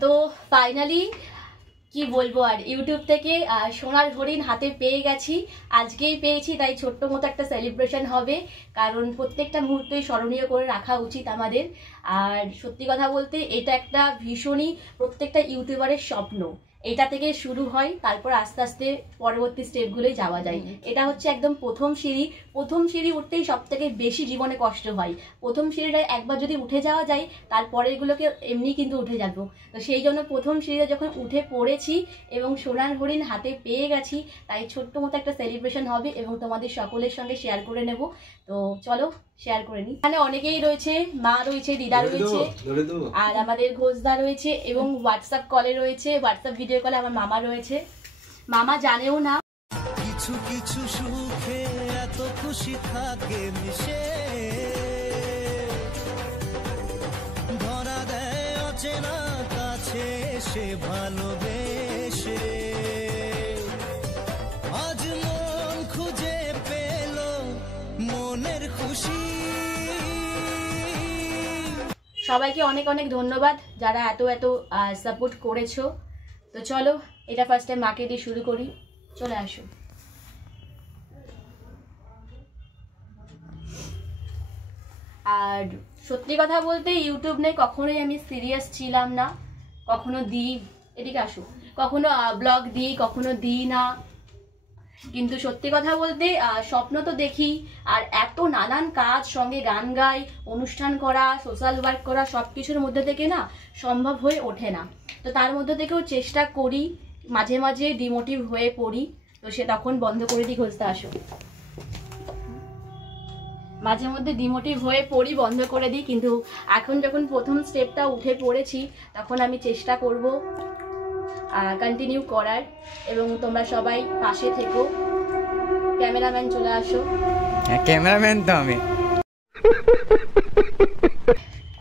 তো ফাইনালি কি বলবো আর, ইউটিউব থেকে সোনার হরিণ হাতে পেয়ে গেছি, আজকেই পেয়েছি, তাই ছোট্ট মতো একটা সেলিব্রেশন হবে। কারণ প্রত্যেকটা মুহূর্তেই স্মরণীয় করে রাখা উচিত আমাদের। আর সত্যি কথা বলতে এটা একটা ভীষণই প্রত্যেকটা ইউটিউবারের স্বপ্ন। এটা থেকে শুরু হয়, তারপর আস্তে আস্তে পরবর্তী স্টেপগুলোই যাওয়া যায়। এটা হচ্ছে একদম প্রথম সিঁড়ি উঠতেই সব থেকে বেশি জীবনে কষ্ট হয়। প্রথম সিঁড়িটা একবার যদি উঠে যাওয়া যায়, তারপরেরগুলোকে এমনি কিন্তু উঠে যাবো। তো সেই জন্য প্রথম সিঁড়িতে যখন উঠে পড়েছি এবং সোনার হরিণ হাতে পেয়ে গেছি, তাই ছোট্ট মতো একটা সেলিব্রেশন হবে এবং তোমাদের সকলের সঙ্গে শেয়ার করে নেব। তো চলো শেয়ার করে নিই। এখানে অনেকেই রয়েছে, মা রয়েছে, দিদা রয়েছে, আর আমাদের ঘোষদা রয়েছে, এবং হোয়াটসঅ্যাপ কলে রয়েছে, হোয়াটসঅ্যাপ ভিডিও কলে আমার মামা রয়েছে। মামা জানেও না কিছু কিছু সুখে এত খুশি থাকে মিশে, ধরা দেয় অচেনা কাছে সে ভালোবেসে। আজ মন খুঁজে পেল মনের খুশি। সবাইকে অনেক অনেক ধন্যবাদ যারা এত সাপোর্ট করেছো। তো চলো এটা ফার্স্ট টাইম মাকে দিয়ে শুরু করি, চলে আসো। আর সত্যি কথা বলতে ইউটিউব নিয়ে কখনোই আমি সিরিয়াস ছিলাম না, কখনো এদিকে আসো, কখনো ব্লগ দিই, কখনো দিই না। কিন্তু সত্যি কথা বলতে স্বপ্ন তো দেখি, আর এত নানান কাজ, সঙ্গে গান গাই, অনুষ্ঠান করা, সোশ্যাল ওয়ার্ক করা, সব কিছুর মধ্যে থেকে না সম্ভব হয়ে ওঠে না। তো তার মধ্যে থেকেও চেষ্টা করি, মাঝে মাঝে ডিমোটিভ হয়ে পড়ি, তো সে তখন বন্ধ করে দিই। ঘোষতে আসো। মাঝে মধ্যে ডিমোটিভ হয়ে পড়ি, বন্ধ করে দিই, কিন্তু এখন যখন প্রথম স্টেপটা উঠে পড়েছি, তখন আমি চেষ্টা করব কন্টিনিউ করার, এবং তোমরা সবাই পাশে থেকো। ক্যামেরাম্যান চলে আসো। ক্যামেরাম্যান তো আমি।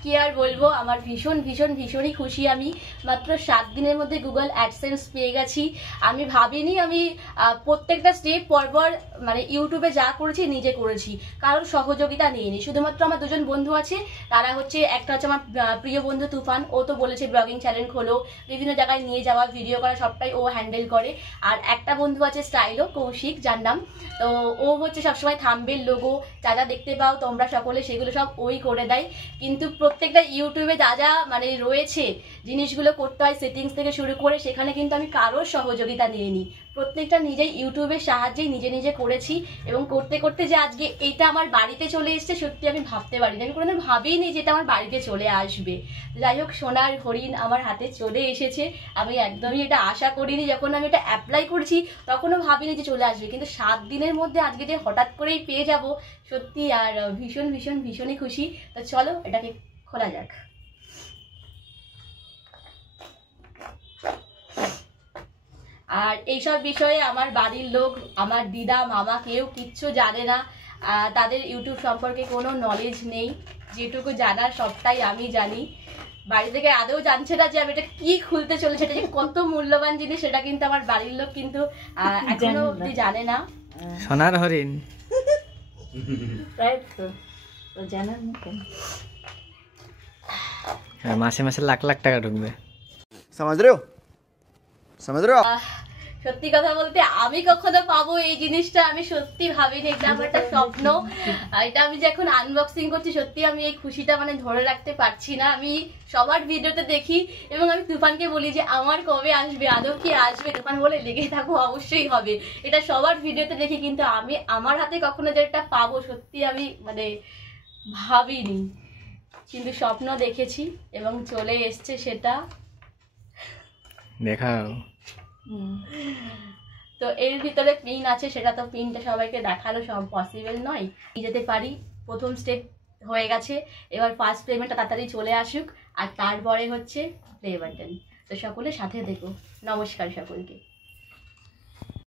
কি আর বলবো, আমার ভীষণই খুশি। আমি মাত্র 7 দিনের মধ্যে গুগল অ্যাডসেন্স পেয়ে গেছি। আমি ভাবিনি আমি প্রত্যেকটা স্টেপ পরপর মানে ইউটিউবে যা করেছি নিজে করেছি, কারণ সহযোগিতা নিইনি। শুধুমাত্র আমার দুজন বন্ধু আছে, তারা হচ্ছে, একটা হচ্ছে আমার প্রিয় বন্ধু তুফান, ও তো বলেছে ব্লগিং চ্যানেল খোলো, বিভিন্ন জায়গায় নিয়ে যাওয়া, ভিডিও করা, সবটাই ও হ্যান্ডেল করে। আর একটা বন্ধু আছে স্টাইলো, কৌশিক যার নাম, তো ও হচ্ছে সবসময় থাম্বনেল, লোগো যা যা দেখতে পাও তোমরা সকলে, সেগুলো সব ওই করে দেয়। কিন্তু প্রত্যেকটা ইউটিউবে যা যা মানে রয়েছে জিনিসগুলো করতে হয়, সেটিংস থেকে শুরু করে, সেখানে কিন্তু আমি কারোর সহযোগিতা নিইনি। প্রত্যেকটা নিজেই ইউটিউবের সাহায্যেই নিজে করেছি, এবং করতে করতে যে আজকে এটা আমার বাড়িতে চলে এসছে, সত্যি আমি ভাবতে পারিনি। আমি কোনোদিন ভাবিনি যে এটা আমার বাড়িতে চলে আসবে। যাই হোক, সোনার হরিণ আমার হাতে চলে এসেছে। আমি একদমই এটা আশা করিনি, যখন আমি এটা অ্যাপ্লাই করছি তখনও ভাবিনি যে চলে আসবে, কিন্তু 7 দিনের মধ্যে আজকে যে হঠাৎ করেই পেয়ে যাব, সত্যি আর ভীষণই খুশি। তো চলো এটাকে খোলা যাক। আর এইসব বিষয়ে আমার বাড়ির লোক, আমার দিদা, মামা কেউ কিচ্ছু জানে না। তাদের ইউটিউব সম্পর্কে কোনো নলেজ নেই। যেটুকু জানার সবটাই আমি জানি। বাড়ি থেকে আদৌ জানছে না যে আমি এটা কি খুলতে চলেছে, এটা যে কত মূল্যবান জিনিস, সেটা কিন্তু আমার বাড়ির লোক কিন্তু এখনো অব্দি জানে না। সোনার হরিণ মাসে মাসে লাখ লাখ টাকা ঢুকবে। সত্যি কথা বলতে আমি কখনো পাবো এই জিনিসটা আমি সত্যি ভাবিনি। এটা আমার একটা স্বপ্ন। এটা আমি যখন আনবক্সিং করছি, সত্যি আমি এই খুশিটা মানে ধরে রাখতে পারছি না। আমি সবার ভিডিওতে দেখি, এবং আমি তুফানকে বলি যে আমার কবে আসবে, আদৌ কি আসবে? তুফান বলে লেগে থাকো, অবশ্যই হবে। এটা সবার ভিডিওতে দেখি, কিন্তু আমি আমার হাতে কখনো যে এটা পাবো, সত্যি আমি মানে ভাবিনি। কিন্তু স্বপ্ন দেখেছি এবং চলে এসছে সেটা। দেখাও। তো এর ভিতরে পিন আছে, সেটা তো পিনটা সবাইকে দেখানো সব পসিবল নয়, যেতে পারি। প্রথম স্টেপ হয়ে গেছে, এবার ফার্স্ট পেমেন্টটা তাড়াতাড়ি চলে আসুক, আর তারপরে হচ্ছে প্লে বাটন। তো সকলে সাথে দেখো। নমস্কার সকলকে।